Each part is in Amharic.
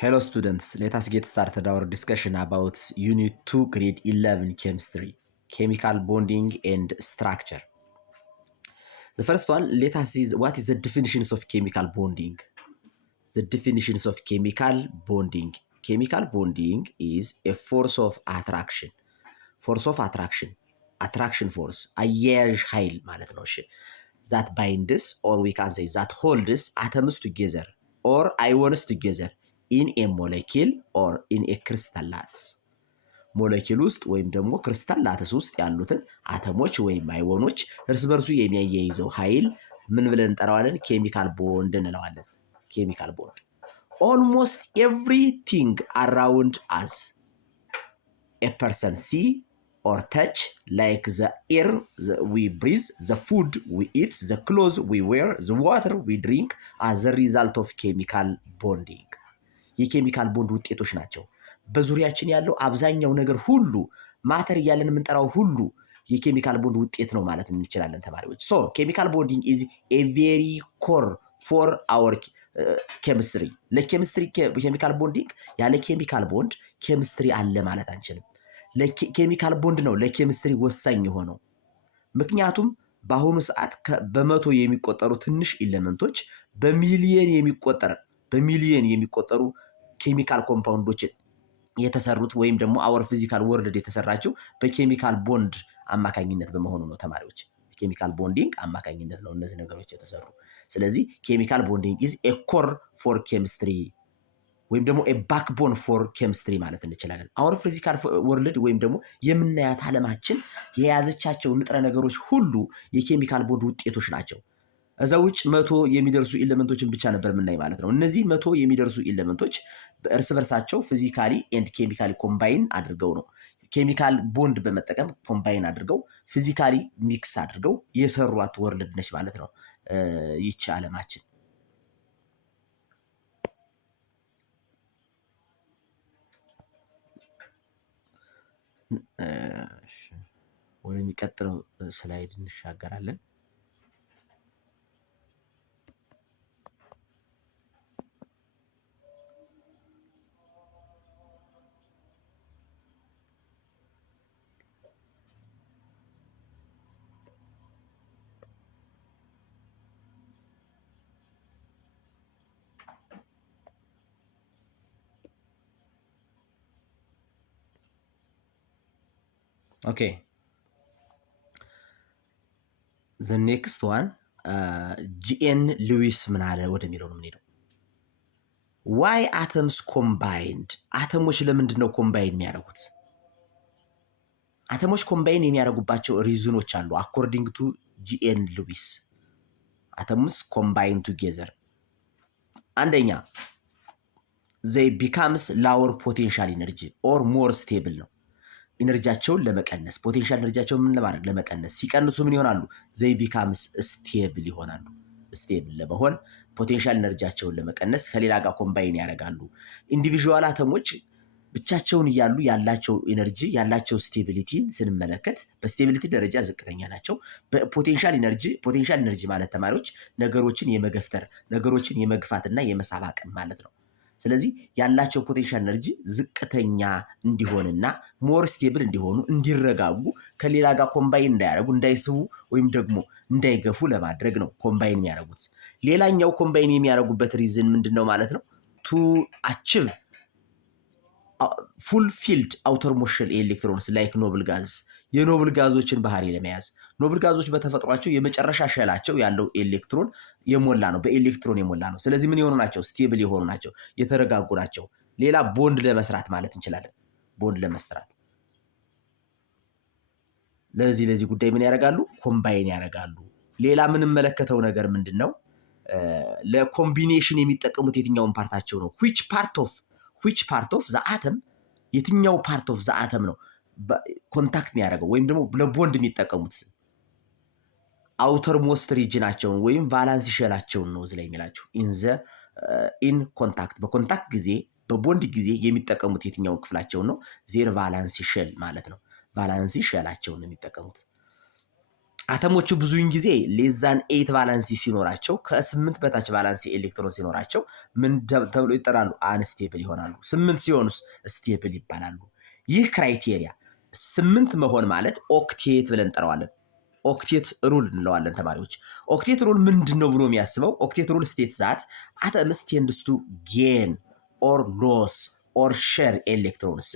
Hello students, let us get started our discussion about Unit 2, Grade 11 Chemistry, Chemical Bonding and Structure. The first one, let us see what is the definitions of chemical bonding. The definitions of chemical bonding. Chemical bonding is a force of attraction. Force of attraction. Attraction force. አያያዥ ኃይል ማለት ነው። That binds or we can say that holds atoms together or ions together in a molecule or in a crystal lattice. ሞለኪል ውስጥ ወይም ደግሞ ክሪስታል ላትስ ውስጥ ያሉትን አተሞች ወይም አይወኖች እርስ በርሱ የሚያያይዘው ኃይል ምን ብለን እንጠራዋለን? ኬሚካል ቦንድ እንለዋለን። ኬሚካል ቦንድ almost everything around us a person see or touch, like the air we breathe, the food we eat, the clothes we wear, the water we drink, are the result of chemical bonding. የኬሚካል ቦንድ ውጤቶች ናቸው። በዙሪያችን ያለው አብዛኛው ነገር ሁሉ ማተር እያለን የምንጠራው ሁሉ የኬሚካል ቦንድ ውጤት ነው ማለት እንችላለን ተማሪዎች። ሶ ኬሚካል ቦንዲንግ ኢዝ ኤ ቬሪ ኮር ፎር አወር ኬሚስትሪ። ለኬሚስትሪ ኬሚካል ቦንዲንግ ያለ ኬሚካል ቦንድ ኬሚስትሪ አለ ማለት አንችልም። ኬሚካል ቦንድ ነው ለኬሚስትሪ ወሳኝ የሆነው። ምክንያቱም በአሁኑ ሰዓት በመቶ የሚቆጠሩ ትንሽ ኤሌመንቶች በሚሊየን የሚቆጠሩ ኬሚካል ኮምፓውንዶችን የተሰሩት ወይም ደግሞ አወር ፊዚካል ወርልድ የተሰራችው በኬሚካል ቦንድ አማካኝነት በመሆኑ ነው ተማሪዎች። ኬሚካል ቦንዲንግ አማካኝነት ነው እነዚህ ነገሮች የተሰሩ። ስለዚህ ኬሚካል ቦንዲንግ ኢዝ ኤ ኮር ፎር ኬሚስትሪ ወይም ደግሞ ኤ ባክቦን ፎር ኬሚስትሪ ማለት እንችላለን። አወር ፊዚካል ወርልድ ወይም ደግሞ የምናያት ዓለማችን የያዘቻቸው ንጥረ ነገሮች ሁሉ የኬሚካል ቦንድ ውጤቶች ናቸው። እዛ ውጭ 100 የሚደርሱ ኤሌመንቶችን ብቻ ነበር የምናይ ማለት ነው። እነዚህ 100 የሚደርሱ ኤሌመንቶች በእርስ በርሳቸው ፊዚካሊ ኤንድ ኬሚካሊ ኮምባይን አድርገው ነው ኬሚካል ቦንድ በመጠቀም ኮምባይን አድርገው ፊዚካሊ ሚክስ አድርገው የሰሯት ወርልድ ነች ማለት ነው ይቺ ዓለማችን። ወደሚቀጥለው ስላይድ እንሻገራለን። ኦኬ the next one ጂኤን ሉዊስ ምን አለ ወደሚለው ነው የምንሄደው። why atoms combined? አተሞች ለምንድን ነው ኮምባይን የሚያደርጉት? አተሞች ኮምባይን የሚያደርጉባቸው ሪዝኖች አሉ። according to ጂኤን ሉዊስ atoms combine together አንደኛ they becomes lower potential energy or more stable ነው። ኢነርጂያቸውን ለመቀነስ ፖቴንሻል ኢነርጂያቸውን ምን ለማድረግ ለመቀነስ ሲቀንሱ ምን ይሆናሉ? they becomes stable ይሆናሉ። ስቴብል ለመሆን ፖቴንሻል ኢነርጂያቸውን ለመቀነስ ከሌላ ጋር ኮምባይን ያደርጋሉ። ኢንዲቪዥዋል አተሞች ብቻቸውን እያሉ ያላቸው ኢነርጂ ያላቸው ስቴቢሊቲ ስንመለከት በስቴቢሊቲ ደረጃ ዝቅተኛ ናቸው። በፖቴንሻል ኢነርጂ ማለት ተማሪዎች ነገሮችን የመገፍተር ነገሮችን የመግፋትና የመሳብ አቅም ማለት ነው። ስለዚህ ያላቸው ፖቴንሻል ኢነርጂ ዝቅተኛ እንዲሆንና ሞር ስቴብል እንዲሆኑ እንዲረጋጉ ከሌላ ጋር ኮምባይን እንዳያደርጉ እንዳይስቡ ወይም ደግሞ እንዳይገፉ ለማድረግ ነው ኮምባይን የሚያደርጉት። ሌላኛው ኮምባይን የሚያደርጉበት ሪዝን ምንድነው ማለት ነው? ቱ አቺቭ ፉል ፊልድ አውተር ሞሽን ኤሌክትሮንስ ላይክ ኖብል ጋዝ የኖብል ጋዞችን ባህሪ ለመያዝ። ኖብል ጋዞች በተፈጥሯቸው የመጨረሻ ሸላቸው ያለው ኤሌክትሮን የሞላ ነው፣ በኤሌክትሮን የሞላ ነው። ስለዚህ ምን የሆኑ ናቸው? ስቴብል የሆኑ ናቸው፣ የተረጋጉ ናቸው። ሌላ ቦንድ ለመስራት ማለት እንችላለን። ቦንድ ለመስራት ለዚህ ጉዳይ ምን ያደርጋሉ? ኮምባይን ያደርጋሉ። ሌላ የምንመለከተው ነገር ምንድነው? ለኮምቢኔሽን የሚጠቀሙት የትኛውን ፓርታቸው ነው? which part of the atom የትኛው ፓርት ኦፍ ዘ አተም ነው ኮንታክት የሚያደርገው ወይም ደግሞ ለቦንድ የሚጠቀሙት? አውተር ሞስት ሪጅናቸውን ወይም ቫላንስ ሼላቸውን ነው እዚህ ላይ የሚላችሁ። ኢን ኮንታክት በኮንታክት ጊዜ በቦንድ ጊዜ የሚጠቀሙት የትኛውን ክፍላቸውን ነው? ዜር ቫላንስ ሼል ማለት ነው። ቫላንስ ሼላቸውን ነው የሚጠቀሙት። አተሞቹ ብዙውን ጊዜ ሌዛን 8 ቫላንሲ ሲኖራቸው ከ8 በታች ቫላንሲ ኤሌክትሮን ሲኖራቸው ምን ተብሎ ይጠራሉ? አንስቴብል ይሆናሉ። 8 ሲሆኑስ ስቴብል ይባላሉ። ይህ ክራይቴሪያ 8 መሆን ማለት ኦክቴት ብለን እንጠራዋለን። ኦክቴት ሩል እንለዋለን ተማሪዎች። ኦክቴት ሩል ምንድን ነው ብሎ የሚያስበው? ኦክቴት ሩል ስቴት ዛት አተምስ ቴንድስ ቱ ጌን ኦር ሎስ ኦር ሼር ኤሌክትሮንስ።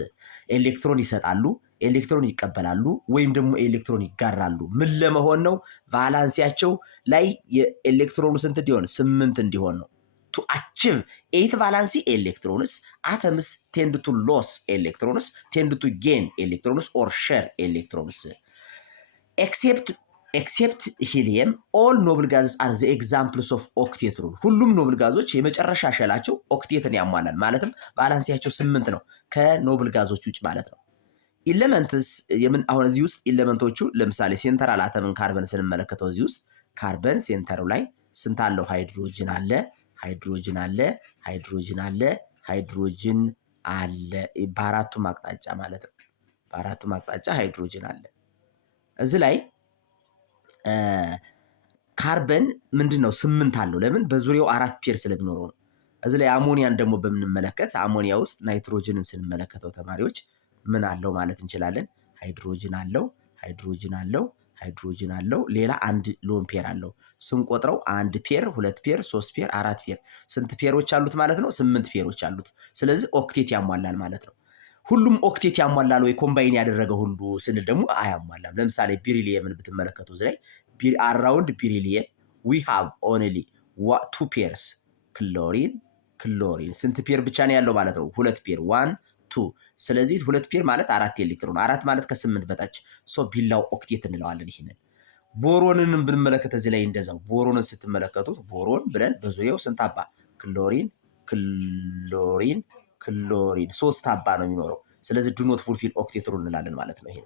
ኤሌክትሮን ይሰጣሉ፣ ኤሌክትሮን ይቀበላሉ፣ ወይም ደግሞ ኤሌክትሮን ይጋራሉ። ምን ለመሆን ነው? ቫላንሲያቸው ላይ የኤሌክትሮኑ ስንት እንዲሆን? 8 እንዲሆን ነው። ቱ አቺቭ 8 ቫላንሲ ኤሌክትሮንስ አተምስ ቴንድ ቱ ሎስ ኤሌክትሮንስ ቴንድ ቱ ጌን ኤሌክትሮንስ ኦር ሼር ኤሌክትሮንስ ኤክሴፕት ሂሊየም ኦል ኖብል ጋዝስ አር ዘ ኤግዛምፕልስ ኦፍ ኦክቴት ሩል። ሁሉም ኖብል ጋዞች የመጨረሻ ሸላቸው ኦክቴትን ያሟላል። ማለትም ቫላንሲያቸው 8 ነው ከኖብል ጋዞች ውጭ ማለት ነው። ኢሌመንትስ አሁን እዚህ ውስጥ ኢሌመንቶቹ ለምሳሌ ሴንተራል አተምን ካርበን ስንመለከተው እዚህ ውስጥ ካርበን ሴንተሩ ላይ ስንት አለው? ሃይድሮጅን አለ፣ ሃይድሮጅን አለ፣ ሃይድሮጅን አለ፣ ሃይድሮጅን አለ። በአራቱም አቅጣጫ ማለት ነው። በአራቱም አቅጣጫ ሃይድሮጅን አለ። እዚህ ላይ ካርበን ምንድን ነው 8 አለው። ለምን? በዙሪያው 4 ፔር ስለሚኖረው ነው። እዚህ ላይ አሞኒያን ደግሞ በምንመለከት አሞኒያ ውስጥ ናይትሮጅንን ስንመለከተው ተማሪዎች ምን አለው ማለት እንችላለን? ሃይድሮጅን አለው፣ ሃይድሮጅን አለው፣ ሃይድሮጅን አለው። ሌላ አንድ ሎን ፔር አለው። ስንቆጥረው 1 ፔር፣ 2 ፔር፣ 3 ፔር፣ 4 ፔር። ስንት ፔሮች አሉት ማለት ነው? 8 ፔሮች አሉት። ስለዚህ ኦክቴት ያሟላል ማለት ነው። ሁሉም ኦክቴት ያሟላል ወይ ኮምባይን ያደረገ ሁሉ ስንል ደግሞ አያሟላም። ለምሳሌ ቢሪሊየምን ብትመለከቱ እዚህ ላይ አራውንድ ቢሪሊየም ዊ ሃቭ ኦንሊ 2 ፔርስ ክሎሪን ክሎሪን። ስንት ፔር ብቻ ነው ያለው ማለት ነው? 2 ፔር 1 2። ስለዚህ 2 ፔር ማለት 4 ኤሌክትሮን፣ 4 ማለት ከ8 በታች ሶ ቢላው ኦክቴት እንለዋለን። ይሄንን ቦሮንንም ብንመለከት እዚህ ላይ እንደዛው ቦሮንን ስትመለከቱት ቦሮን ብለን በዙሪያው ስንት አባ? ክሎሪን ክሎሪን ክሎሪን 3 አባ ነው የሚኖረው። ስለዚህ ዱ ኖት ፉልፊል ኦክቴት ሩል እንላለን ማለት ነው። ይሄ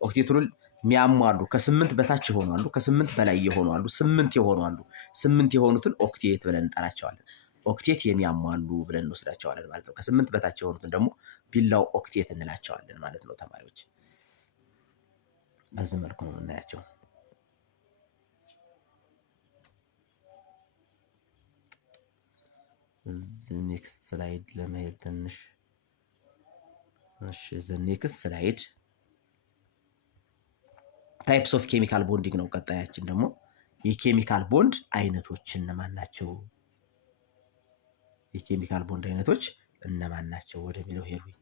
ኦክቴት ሩል የሚያሟሉ ከ8 በታች የሆኑ አሉ፣ ከ8 በላይ የሆኑ አሉ፣ 8 የሆኑ አሉ። 8 የሆኑትን ኦክቴት ብለን እንጠራቸዋለን። ኦክቴት የሚያሟሉ ብለን እንወስዳቸዋለን ማለት ነው። ከ8 በታች የሆኑትን ደግሞ ቢላው ኦክቴት እንላቸዋለን ማለት ነው ተማሪዎች። በዚህ መልኩ ነው የምናያቸው። እዚህ ኔክስት ስላይድ ለመሄድ ትንሽ እሺ፣ እዚህ ኔክስት ስላይድ ታይፕስ ኦፍ ኬሚካል ቦንዲንግ ነው። ቀጣያችን ደግሞ የኬሚካል ቦንድ አይነቶች እነማን ናቸው? የኬሚካል ቦንድ አይነቶች እነማን ናቸው ወደሚለው ሄድኩኝ።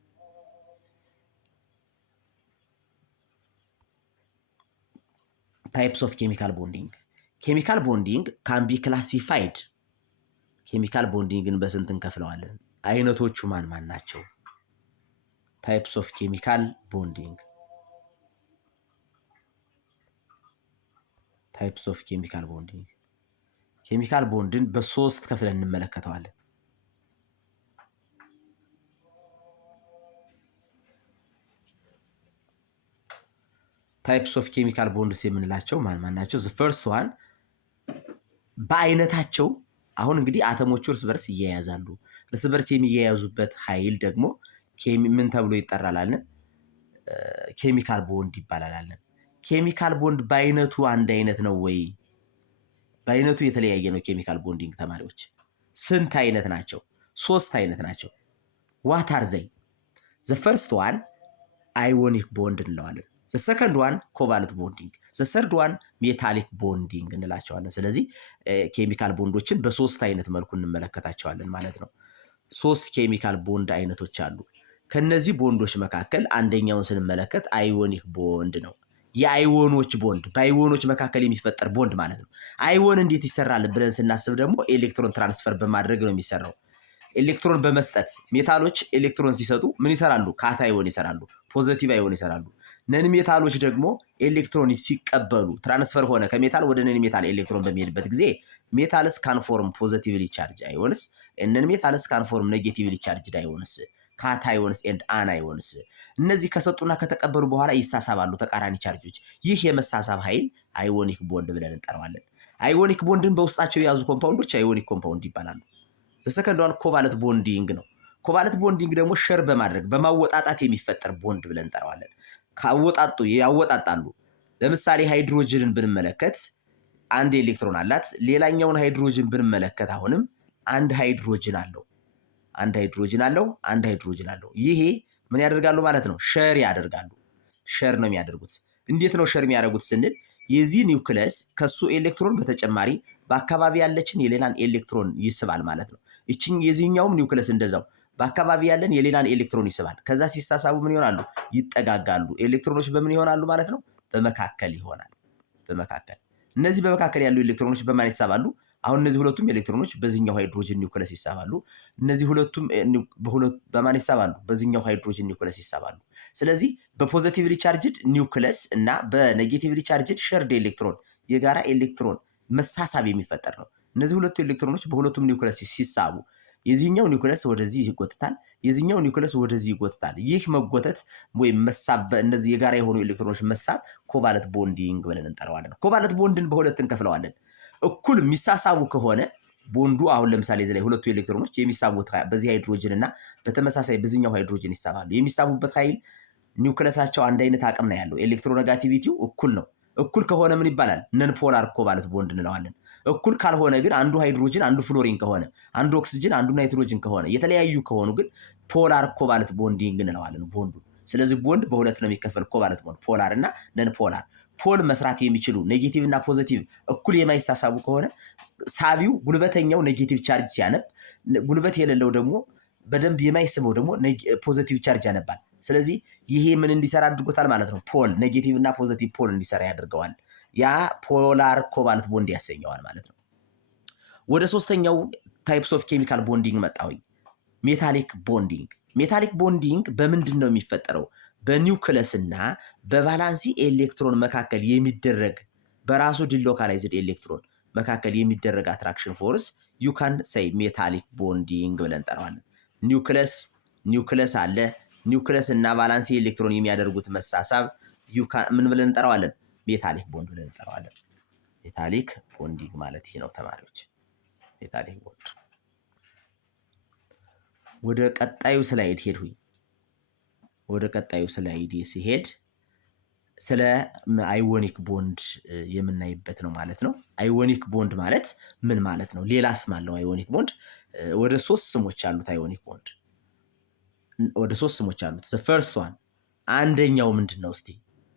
ታይፕስ ኦፍ ኬሚካል ቦንዲንግ። ኬሚካል ቦንዲንግ ካን ቢ ክላሲፋይድ። ኬሚካል ቦንዲንግን በስንት እንከፍለዋለን? አይነቶቹ ማን ማን ናቸው? ታይፕስ ኦፍ ኬሚካል ቦንዲንግ። ታይፕስ ኦፍ ኬሚካል ቦንዲንግ። ኬሚካል ቦንድን በሶስት ከፍለን እንመለከተዋለን። ታይፕስ ኦፍ ኬሚካል ቦንድስ የምንላቸው ማን ማን ናቸው? ዘ ፈርስት ዋን በአይነታቸው አሁን እንግዲህ አተሞቹ እርስ በርስ ይያያዛሉ። እርስ በርስ የሚያያዙበት ኃይል ደግሞ ምን ተብሎ ይጠራላለን? ኬሚካል ቦንድ ይባላላለን። ኬሚካል ቦንድ በአይነቱ አንድ አይነት ነው ወይ? በአይነቱ የተለያየ ነው። ኬሚካል ቦንዲንግ ተማሪዎች ስንት አይነት ናቸው? 3 አይነት ናቸው። ዋት አር ዘይ? ዘ ፈርስት ዋን አዮኒክ ቦንድ እንለዋለን። ዘ ሰከንድ ዋን ኮቫለንት ቦንዲንግ፣ ዘ ሰርድ ዋን ሜታሊክ ቦንዲንግ እንላቸዋለን። ስለዚህ ኬሚካል ቦንዶችን በ3 አይነት መልኩ እንመለከታቸዋለን ማለት ነው። 3 ኬሚካል ቦንድ አይነቶች አሉ። ከነዚህ ቦንዶች መካከል አንደኛውን ስንመለከት አዮኒክ ቦንድ ነው። የአይወኖች ቦንድ፣ በአይወኖች መካከል የሚፈጠር ቦንድ ማለት ነው። አይወን እንዴት ይሰራል ብለን ስናስብ ደግሞ ኤሌክትሮን ትራንስፈር በማድረግ ነው የሚሰራው። ኤሌክትሮን በመስጠት ሜታሎች ኤሌክትሮን ሲሰጡ ምን ይሰራሉ? ካታ አይወን ይሰራሉ፣ ፖዘቲቭ አይወን ይሰራሉ። ነን ሜታሎች ደግሞ ኤሌክትሮን ሲቀበሉ ትራንስፈር ሆነ ከሜታል ወደ ነን ሜታል ኤሌክትሮን በሚሄድበት ጊዜ ሜታልስ ካንፎርም ፖዘቲቭሊ ቻርጅ አይወንስ፣ ነን ሜታልስ ካንፎርም ኔጌቲቭሊ ቻርጅድ አይወንስ፣ ካታ አይወንስ ኤንድ አና አይወንስ። እነዚህ ከሰጡና ከተቀበሉ በኋላ ይሳሳባሉ ተቃራኒ ቻርጆች። ይህ የመሳሳብ ኃይል አዮኒክ ቦንድ ብለን እንጠራዋለን። አዮኒክ ቦንድን በውስጣቸው የያዙ ኮምፓውንዶች አዮኒክ ኮምፓውንድ ይባላሉ። ሰከንድ ዋን ኮቫለንት ቦንዲንግ ነው። ኮቫለንት ቦንዲንግ ደግሞ ሸር በማድረግ በማወጣጣት የሚፈጠር ቦንድ ብለን እንጠራዋለን። ካወጣጡ ያወጣጣሉ። ለምሳሌ ሃይድሮጅንን ብንመለከት አንድ ኤሌክትሮን አላት። ሌላኛውን ሃይድሮጅን ብንመለከት አሁንም አንድ ሃይድሮጅን አለው። አንድ ሃይድሮጅን አለው። ይሄ ምን ያደርጋሉ ማለት ነው? ሸር ያደርጋሉ። ሸር ነው የሚያደርጉት። እንዴት ነው ሸር የሚያደርጉት ስንል የዚህ ኒውክለስ ከሱ ኤሌክትሮን በተጨማሪ በአካባቢ ያለችን የሌላን ኤሌክትሮን ይስባል ማለት ነው። የዚህኛውም ኒውክለስ እንደዛው በአካባቢ ያለን የሌላን ኤሌክትሮን ይስባል። ከዛ ሲሳሳቡ ምን ይሆናሉ? ይጠጋጋሉ። ኤሌክትሮኖች በምን ይሆናሉ ማለት ነው? በመካከል ይሆናል። በመካከል እነዚህ በመካከል ያሉ ኤሌክትሮኖች በማን ይሳባሉ? አሁን እነዚህ ሁለቱም ኤሌክትሮኖች በዚህኛው ሃይድሮጅን ኒውክለስ ይሳባሉ። እነዚህ ሁለቱም በማን ይሳባሉ? በዚህኛው ሃይድሮጅን ኒውክለስ ይሳባሉ። ስለዚህ በፖዚቲቭሊ ቻርጅድ ኒውክለስ እና በኔጌቲቭሊ ቻርጅድ ሸርድ ኤሌክትሮን የጋራ ኤሌክትሮን መሳሳብ የሚፈጠር ነው። እነዚህ ሁለቱ ኤሌክትሮኖች በሁለቱም ኒውክለስ ሲሳቡ የዚህኛው ኒውክለስ ወደዚህ ይጎትታል፣ የዚህኛው ኒውክለስ ወደዚህ ይጎትታል። ይህ መጎተት ወይም መሳብ እነዚህ የጋራ የሆኑ ኤሌክትሮኖች መሳብ ኮቫለንት ቦንዲንግ ብለን እንጠራዋለን። ኮቫለንት ቦንድን በሁለት እንከፍለዋለን። እኩል የሚሳሳቡ ከሆነ ቦንዱ አሁን ለምሳሌ እዚህ ላይ ሁለቱ ኤሌክትሮኖች የሚሳቡት በዚህ ሃይድሮጅን እና በተመሳሳይ በዚህኛው ሃይድሮጅን ይሳባሉ። የሚሳቡበት ኃይል ኒውክለሳቸው አንድ አይነት አቅም ነው ያለው። ኤሌክትሮኔጋቲቪቲው እኩል ነው። እኩል ከሆነ ምን ይባላል? ነን ፖላር ኮቫለንት ቦንድ እንለዋለን። እኩል ካልሆነ ግን አንዱ ሃይድሮጅን አንዱ ፍሎሪን ከሆነ፣ አንዱ ኦክሲጅን አንዱ ናይትሮጅን ከሆነ፣ የተለያዩ ከሆኑ ግን ፖላር ኮቫለንት ቦንዲንግ እንለዋለን ቦንዱ። ስለዚህ ቦንድ በሁለት ነው የሚከፈል ኮቫለንት ቦንድ፣ ፖላር እና ነን ፖላር። ፖል መስራት የሚችሉ ኔጌቲቭ እና ፖዚቲቭ እኩል የማይሳሳቡ ከሆነ ሳቢው ጉልበተኛው ኔጌቲቭ ቻርጅ ሲያነብ፣ ጉልበት የሌለው ደግሞ በደንብ የማይስበው ደግሞ ፖዚቲቭ ቻርጅ ያነባል። ስለዚህ ይሄ ምን እንዲሰራ አድርጎታል ማለት ነው? ፖል ኔጌቲቭ እና ፖዚቲቭ ፖል እንዲሰራ ያደርገዋል። ያ ፖላር ኮቫለንት ቦንድ ያሰኘዋል ማለት ነው። ወደ ሶስተኛው ታይፕስ ኦፍ ኬሚካል ቦንዲንግ መጣሁኝ። ሜታሊክ ቦንዲንግ። ሜታሊክ ቦንዲንግ በምንድን ነው የሚፈጠረው? በኒውክለስ እና በቫላንሲ ኤሌክትሮን መካከል የሚደረግ በራሱ ዲሎካላይዝድ ኤሌክትሮን መካከል የሚደረግ አትራክሽን ፎርስ ዩ ካን ሴይ ሜታሊክ ቦንዲንግ ብለን እንጠራዋለን። ኒውክለስ አለ። ኒውክለስ እና ቫላንሲ ኤሌክትሮን የሚያደርጉት መሳሳብ ምን ብለን እንጠራዋለን? ሜታሊክ ቦንድ ብለን እንጠራዋለን። ሜታሊክ ቦንዲንግ ማለት ይሄ ነው ተማሪዎች፣ ሜታሊክ ቦንድ። ወደ ቀጣዩ ስላይድ ሄድሁኝ። ወደ ቀጣዩ ስላይድ ሲሄድ ስለ አዮኒክ ቦንድ የምናይበት ነው ማለት ነው። አዮኒክ ቦንድ ማለት ምን ማለት ነው? ሌላ ስም አለው አዮኒክ ቦንድ። ወደ ሶስት ስሞች አሉት አዮኒክ ቦንድ። ወደ ሶስት ስሞች አሉት። ፈርስት ዋን አንደኛው ምንድን ነው እስቲ?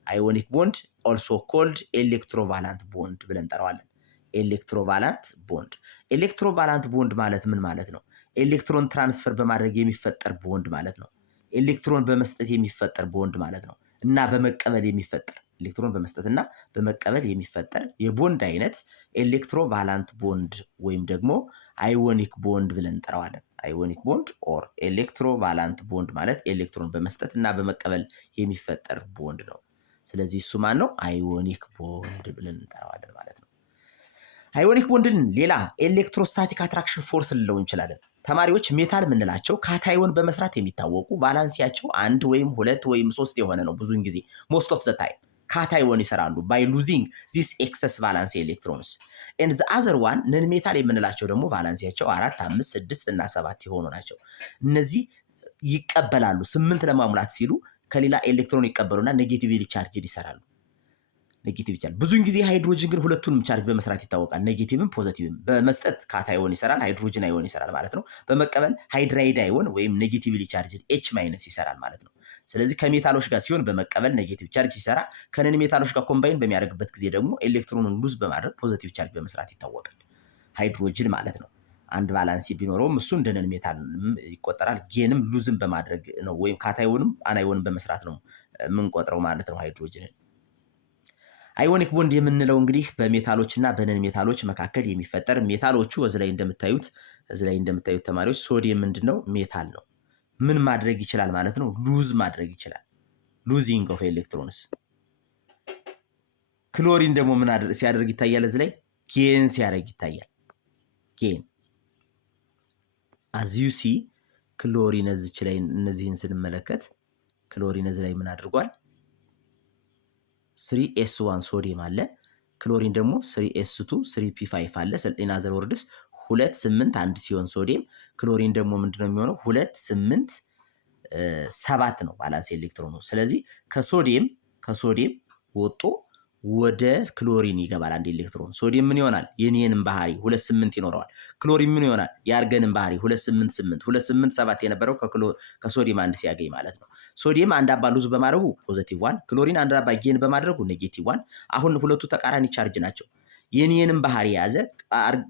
አዮኒክ ቦንድ ኦልሶ ኮልድ ኤሌክትሮቫላንት ቦንድ ብለን እንጠራዋለን። ኤሌክትሮቫላንት ቦንድ። ኤሌክትሮቫላንት ቦንድ ማለት ምን ማለት ነው? ኤሌክትሮን ትራንስፈር በማድረግ የሚፈጠር ቦንድ ማለት ነው። ኤሌክትሮን በመስጠት የሚፈጠር ቦንድ ማለት ነው። እና በመቀበል የሚፈጠር ኤሌክትሮን በመስጠት እና በመቀበል የሚፈጠር የቦንድ አይነት ኤሌክትሮቫላንት ቦንድ ወይም ደግሞ አዮኒክ ቦንድ ብለን እንጠራዋለን። አዮኒክ ቦንድ ኦር ኤሌክትሮቫላንት ቦንድ ማለት ኤሌክትሮን በመስጠት እና በመቀበል የሚፈጠር ቦንድ ነው። ስለዚህ እሱ ማን ነው? አዮኒክ ቦንድ ብለን እንጠራዋለን ማለት ነው። አዮኒክ ቦንድን ሌላ ኤሌክትሮስታቲክ አትራክሽን ፎርስ ልለው እንችላለን። ተማሪዎች ሜታል የምንላቸው ካታዮን በመስራት የሚታወቁ ቫላንሲያቸው 1 ወይም 2 ወይም 3 የሆነ ነው። ብዙውን ጊዜ ሞስት ኦፍ ዘ ታይም ካታዮን ይሰራሉ ባይ ሉዚንግ ዚስ ኤክሰስ ቫላንሲ ኤሌክትሮንስ ኤንድ ዘ አዘር ዋን ነን ሜታል የምንላቸው ደግሞ ቫላንሲያቸው 4 5 6 እና 7 የሆኑ ናቸው። እነዚህ ይቀበላሉ 8 ለማሙላት ሲሉ ከሌላ ኤሌክትሮን ይቀበሉና ኔጌቲቭሊ ቻርጅድ ይሰራሉ። ኔጌቲቭ ቻርጅ ብዙውን ጊዜ ሃይድሮጅን ግን ሁለቱንም ቻርጅ በመስራት ይታወቃል። ኔጌቲቭም ፖዚቲቭም በመስጠት ካታዮን ይሰራል፣ ሃይድሮጅን አዮን ይሰራል ማለት ነው። በመቀበል ሃይድራይድ አዮን ወይም ኔጌቲቭሊ ቻርጅድ ኤች ማይነስ ይሰራል ማለት ነው። ስለዚህ ከሜታሎች ጋር ሲሆን በመቀበል ኔጌቲቭ ቻርጅ ሲሰራ፣ ከነን ሜታሎች ጋር ኮምባይን በሚያደርግበት ጊዜ ደግሞ ኤሌክትሮኑን ሉዝ በማድረግ ፖዚቲቭ ቻርጅ በመስራት ይታወቃል። ሃይድሮጅን ማለት ነው። አንድ ቫላንሲ ቢኖረውም እሱ እንደ ነን ሜታል ይቆጠራል። ጌንም ሉዝም በማድረግ ነው ወይም ካታዮንም አናዮንም በመስራት ነው የምንቆጥረው ማለት ነው ሃይድሮጅንን። አዮኒክ ቦንድ የምንለው እንግዲህ በሜታሎች እና በነን ሜታሎች መካከል የሚፈጠር ሜታሎቹ እዚህ ላይ እንደምታዩት ተማሪዎች ሶዲየም ምንድነው? ሜታል ነው። ምን ማድረግ ይችላል ማለት ነው? ሉዝ ማድረግ ይችላል። ሉዚንግ ኦፍ ኤሌክትሮንስ። ክሎሪን ደግሞ ምን ሲያደርግ ይታያል? እዚህ ላይ ጌን ሲያደርግ ይታያል። ጌን as you see ክሎሪን እዚች ላይ እነዚህን ስንመለከት ክሎሪን እዚህ ላይ ምን አድርጓል? 3s1 ሶዲየም አለ። ክሎሪን ደግሞ 3s2 3p5 አለ። ሰልጤና ዘር ወርድስ 2 8 1 ሲሆን ሶዲየም ክሎሪን ደግሞ ምንድነው የሚሆነው? 2 8 7 ነው ባላንስ ኤሌክትሮኑ። ስለዚህ ከሶዲየም ወጦ ወደ ክሎሪን ይገባል አንድ ኤሌክትሮን። ሶዲየም ምን ይሆናል? የኒየንን ባህሪ 28 ይኖረዋል። ክሎሪን ምን ይሆናል? የአርገንን ባህሪ 288 287 የነበረው ከሶዲየም አንድ ሲያገኝ ማለት ነው። ሶዲየም አንድ አባ ሉዝ በማድረጉ ፖዚቲቭ 1፣ ክሎሪን አንድ አባ ጌን በማድረጉ ኔጌቲቭ 1። አሁን ሁለቱ ተቃራኒ ቻርጅ ናቸው። የኒየንን ባህሪ ያዘ፣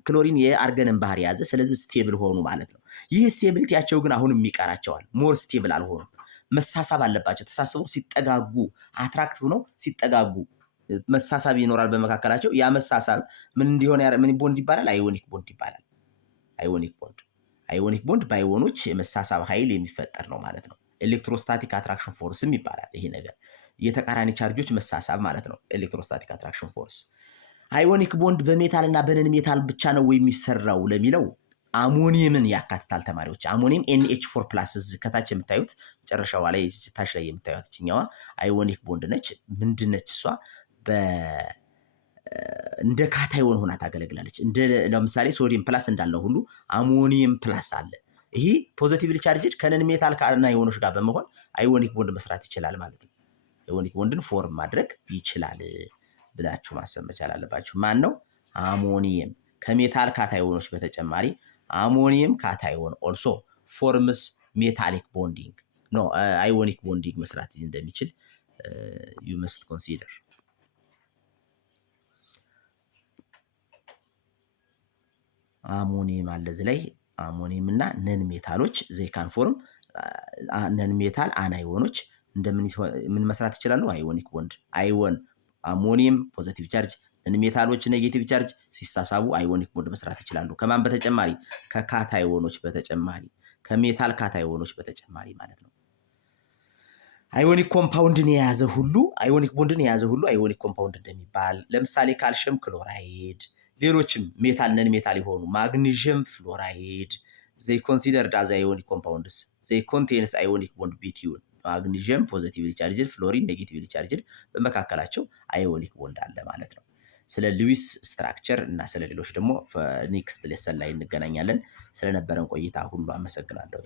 ክሎሪን የአርገንን ባህሪ ያዘ። ስለዚህ ስቴብል ሆኑ ማለት ነው። ይህ ስቴቢሊቲያቸው ግን አሁንም ይቀራቸዋል። ሞር ስቴብል አልሆኑም። መሳሳብ አለባቸው። ተሳስበው ሲጠጋጉ አትራክት ሆነው ሲጠጋጉ መሳሳብ ይኖራል በመካከላቸው። ያ መሳሳብ ምን እንዲሆን ምን ቦንድ ይባላል? አዮኒክ ቦንድ ይባላል። አዮኒክ ቦንድ በአዮኖች የመሳሳብ ኃይል የሚፈጠር ነው ማለት ነው። ኤሌክትሮስታቲክ አትራክሽን ፎርስም ይባላል ይሄ ነገር። የተቃራኒ ቻርጆች መሳሳብ ማለት ነው ኤሌክትሮስታቲክ አትራክሽን ፎርስ። አዮኒክ ቦንድ በሜታል እና በነን ሜታል ብቻ ነው የሚሰራው ለሚለው አሞኒየምን ያካትታል ተማሪዎች። አሞኒየም NH4 ፕላስ ከታች የምታዩት መጨረሻዋ ላይ ታች ላይ የምታዩት እኛዋ አዮኒክ ቦንድ ነች። ምንድነች እሷ? እንደ ካታዮን ሆና ታገለግላለች። ለምሳሌ ሶዲየም ፕላስ እንዳለው ሁሉ አሞኒየም ፕላስ አለ። ይሄ ፖዚቲቭሊ ቻርጅድ ከነን ሜታል ከአናዮኖች ጋር በመሆን አዮኒክ ቦንድ መስራት ይችላል ማለት ነው። አዮኒክ ቦንድን ፎርም ማድረግ ይችላል ብላችሁ ማሰብ መቻል አለባችሁ። ማን ነው? አሞኒየም። ከሜታል ካታዮኖች በተጨማሪ አሞኒየም ካታዮን ኦልሶ ፎርምስ ሜታሊክ ቦንዲንግ ኖ አዮኒክ ቦንዲንግ መስራት እንደሚችል ዩ መስት ኮንሲደር። አሞኒየም አለ እዚህ ላይ አሞኒየም እና ነን ሜታሎች ዘይካን ፎርም ነን ሜታል አናዮኖች ምን መስራት ይችላሉ? አዮኒክ ቦንድ። አዮን አሞኒየም ፖዚቲቭ ቻርጅ፣ ነን ሜታሎች ኔጌቲቭ ቻርጅ ሲሳሳቡ አዮኒክ ቦንድ መስራት ይችላሉ። ከማን በተጨማሪ? ከካታዮኖች በተጨማሪ፣ ከሜታል ካታዮኖች በተጨማሪ ማለት ነው። አዮኒክ ኮምፓውንድን የያዘ ሁሉ አዮኒክ ቦንድን የያዘ ሁሉ አዮኒክ ኮምፓውንድ እንደሚባል፣ ለምሳሌ ካልሽየም ክሎራይድ፣ ሌሎችም ሜታል ነን ሜታል የሆኑ ማግኒዥየም ፍሎራይድ they considered as ionic compounds. they contains ionic bond between ማግኒዥየም ፖዚቲቭሊ ቻርጅድ፣ ፍሎሪን ኔጌቲቭሊ ቻርጅድ፣ በመካከላቸው አዮኒክ ቦንድ አለ ማለት ነው። ስለ ሉዊስ ስትራክቸር እና ስለ ሌሎች ደግሞ ኔክስት ሌሰን ላይ እንገናኛለን። ስለነበረን ቆይታ ሁሉ አመሰግናለሁ።